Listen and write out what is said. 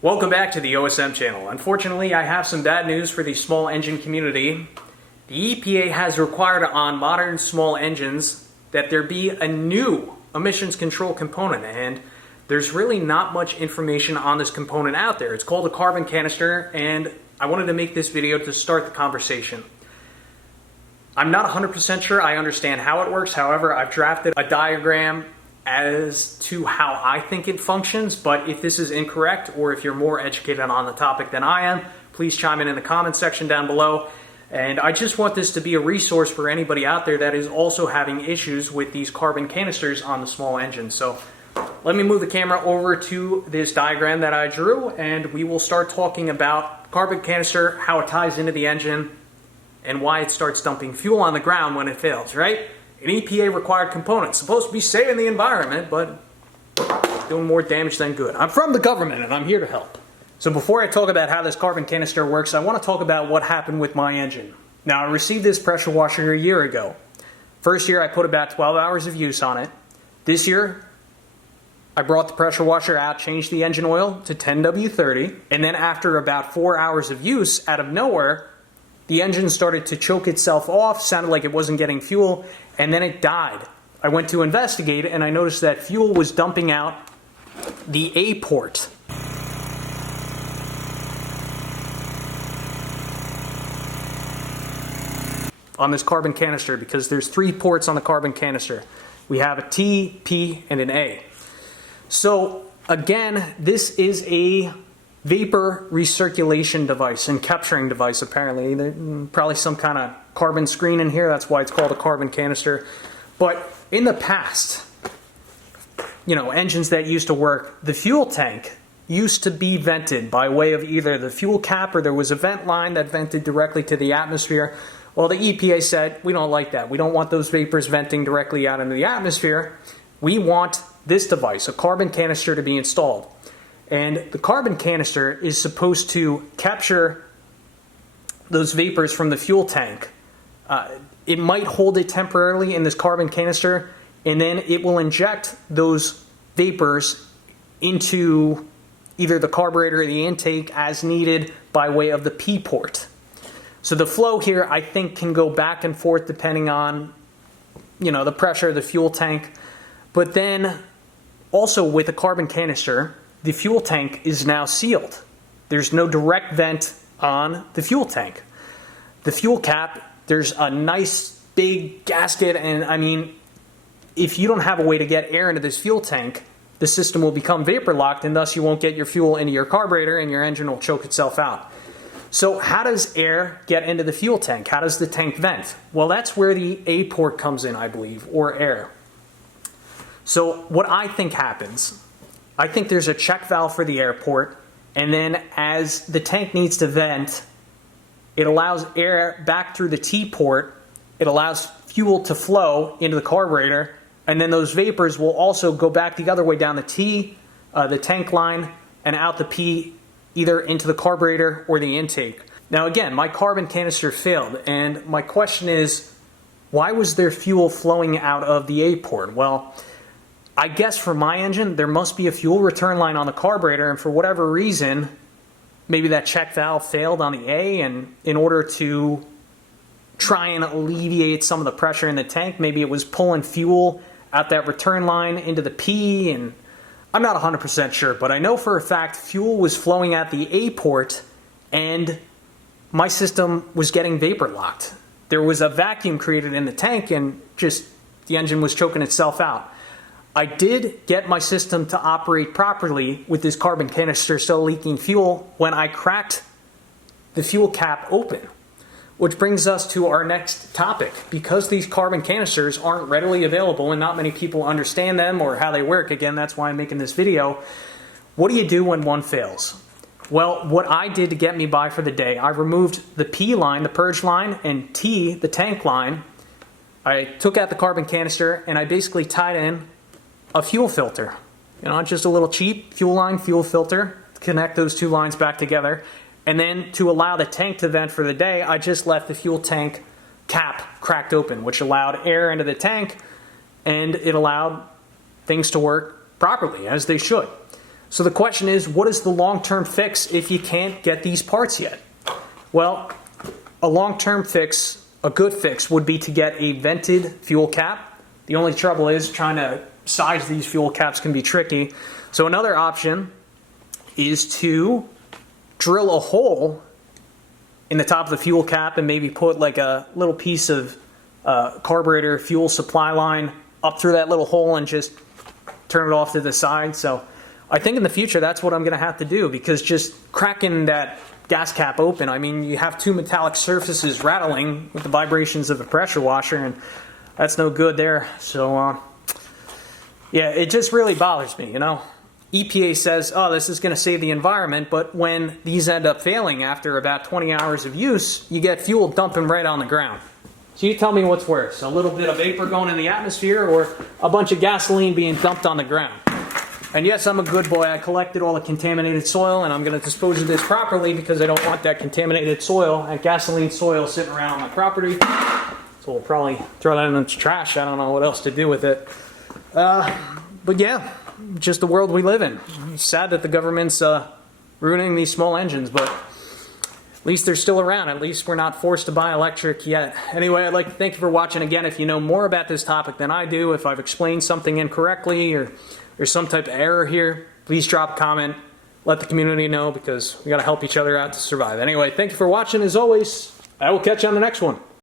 Welcome back to the OSM channel. Unfortunately, I have some bad news for the small engine community. The EPA has required on modern small engines that there be a new emissions control component, and there's really not much information on this component out there. It's called a carbon canister, and I wanted to make this video to start the conversation. I'm not 100% sure I understand how it works. However, I've drafted a diagram as to how I think it functions, but if this is incorrect or if you're more educated on the topic than I am, please chime in the comment section down below. And I just want this to be a resource for anybody out there that is also having issues with these carbon canisters on the small engines. So let me move the camera over to this diagram that I drew, and we will start talking about carbon canister, how it ties into the engine, and why it starts dumping fuel on the ground when it fails, right? An EPA required component, supposed to be saving the environment, but doing more damage than good. I'm from the government and I'm here to help. So before I talk about how this carbon canister works, I want to talk about what happened with my engine. Now, I received this pressure washer a year ago. First year I put about 12 hours of use on it. This year I brought the pressure washer out, changed the engine oil to 10W30, and then after about 4 hours of use, out of nowhere, the engine started to choke itself off, sounded like it wasn't getting fuel, and then it died. I went to investigate and I noticed that fuel was dumping out the A port. On this carbon canister, because there's 3 ports on the carbon canister. We have a T, P, and an A. So again, this is a vapor recirculation device and capturing device, apparently. There's probably some kind of carbon screen in here, that's why it's called a carbon canister. But in the past, engines that used to work, the fuel tank used to be vented by way of either the fuel cap or there was a vent line that vented directly to the atmosphere. Well, the EPA said, we don't like that. We don't want those vapors venting directly out into the atmosphere. We want this device, a carbon canister, to be installed. And the carbon canister is supposed to capture those vapors from the fuel tank. It might hold it temporarily in this carbon canister, and then it will inject those vapors into either the carburetor or the intake as needed by way of the P port. So the flow here, I think, can go back and forth depending on, the pressure of the fuel tank. But then also with the carbon canister, the fuel tank is now sealed. There's no direct vent on the fuel tank. The fuel cap, there's a nice big gasket, and if you don't have a way to get air into this fuel tank, the system will become vapor locked, and thus you won't get your fuel into your carburetor and your engine will choke itself out. So how does air get into the fuel tank? How does the tank vent? Well, that's where the A port comes in, I believe, or air. So what I think happens, I think there's a check valve for the air port, and then as the tank needs to vent, it allows air back through the T port, it allows fuel to flow into the carburetor, and then those vapors will also go back the other way down the T, the tank line, and out the P, either into the carburetor or the intake. Now again, my carbon canister failed, and my question is, why was there fuel flowing out of the A port? Well, I guess for my engine, there must be a fuel return line on the carburetor, and for whatever reason, maybe that check valve failed on the A, and in order to try and alleviate some of the pressure in the tank, maybe it was pulling fuel out that return line into the P, and I'm not 100% sure, but I know for a fact fuel was flowing at the A port, and my system was getting vapor locked. There was a vacuum created in the tank, and just the engine was choking itself out. I did get my system to operate properly with this carbon canister still leaking fuel when I cracked the fuel cap open. Which brings us to our next topic. Because these carbon canisters aren't readily available and not many people understand them or how they work, again, that's why I'm making this video, what do you do when one fails? Well, what I did to get me by for the day, I removed the P line, the purge line, and T, the tank line. I took out the carbon canister and I basically tied in a fuel filter. Just a little cheap fuel line, fuel filter, to connect those 2 lines back together. And then to allow the tank to vent for the day, I just left the fuel tank cap cracked open, which allowed air into the tank, and it allowed things to work properly, as they should. So the question is, what is the long-term fix if you can't get these parts yet? Well, a long-term fix, a good fix, would be to get a vented fuel cap. The only trouble is trying to size these fuel caps can be tricky. So another option is to drill a hole in the top of the fuel cap and maybe put like a little piece of carburetor fuel supply line up through that little hole and just turn it off to the side. So I think in the future that's what I'm going to have to do, because just cracking that gas cap open, I mean, you have two metallic surfaces rattling with the vibrations of a pressure washer, and that's no good there. So yeah, it just really bothers me, you know. EPA says, oh, this is going to save the environment, but when these end up failing after about 20 hours of use, you get fuel dumping right on the ground. So you tell me what's worse, a little bit of vapor going in the atmosphere or a bunch of gasoline being dumped on the ground? And yes, I'm a good boy. I collected all the contaminated soil, and I'm going to dispose of this properly because I don't want that contaminated soil and gasoline soil sitting around on my property. So we'll probably throw that in the trash. I don't know what else to do with it. But yeah, just the world we live in. It's sad that the government's ruining these small engines, but at least they're still around. At least we're not forced to buy electric yet. Anyway, I'd like to thank you for watching. Again, if you know more about this topic than I do, if I've explained something incorrectly or there's some type of error here, please drop a comment. Let the community know, because we got to help each other out to survive. Anyway, thank you for watching. As always, I will catch you on the next one.